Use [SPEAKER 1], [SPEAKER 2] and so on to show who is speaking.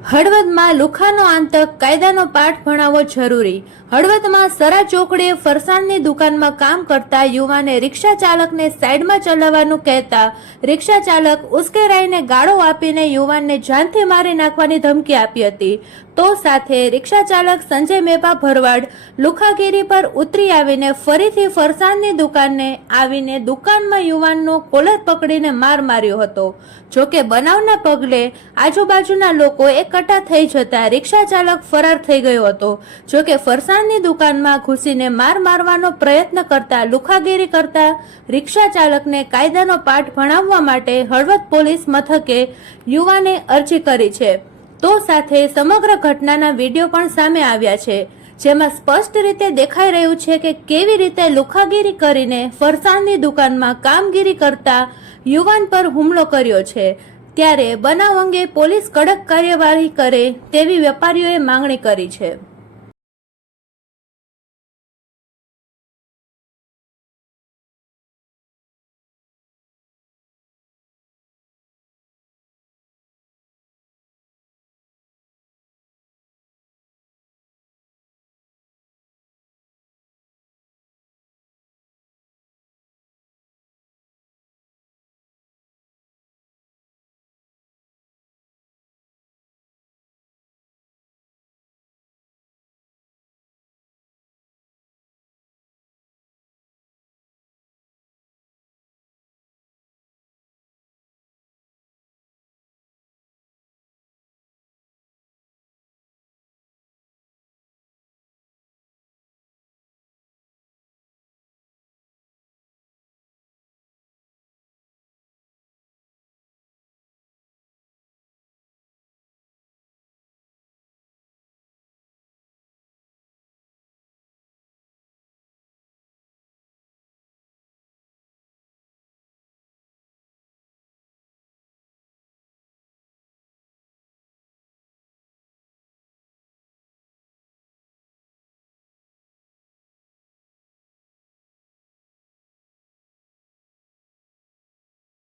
[SPEAKER 1] હળવદમાં લુખાનો આંતક, કાયદાનો પાઠ ભણાવવો જરૂરી. હળવદમાં સરા ચોકડીએ ફરસાણની દુકાનમાં કામ કરતા યુવાને રિક્ષા ચાલકને સાઈડમાં ચલાવવાનું કહેતા રિક્ષા ચાલક ઉશ્કેરાઈને ગાળો આપીને યુવાનને જાનથી મારી નાખવાની ધમકી આપી હતી. તો સાથે રિક્ષા ચાલક સંજય મેપા ભરવાડ લુખાગીરી પર ઉતરી આવીને ફરીથી ફરસાણની દુકાનને આવીને દુકાનમાં યુવાનનો કોલર પકડીને માર માર્યો હતો. જોકે બનાવના પગલે આજુબાજુના લોકો એકઠા થઈ જતા રિક્ષા ચાલક ફરાર થઈ ગયો હતો. જોકે ફરસાણની દુકાનમાં ઘૂસીને માર મારવાનો પ્રયત્ન કરતા લુખાગીરી કરતા રિક્ષા ચાલકને કાયદાનો પાઠ ભણાવવા માટે હળવદ પોલીસ મથકે યુવાને અરજી કરી છે. તો સાથે સમગ્ર ઘટનાના વીડિયો પણ સામે આવ્યા છે, જેમાં સ્પષ્ટ રીતે દેખાઈ રહ્યું છે કે કેવી રીતે લુખાગીરી કરીને ફરસાણની દુકાનમાં કામગીરી કરતા યુવાન પર હુમલો કર્યો છે. ત્યારે બનાવ અંગે પોલીસ કડક કાર્યવાહી કરે તેવી વેપારીઓએ માંગણી કરી છે.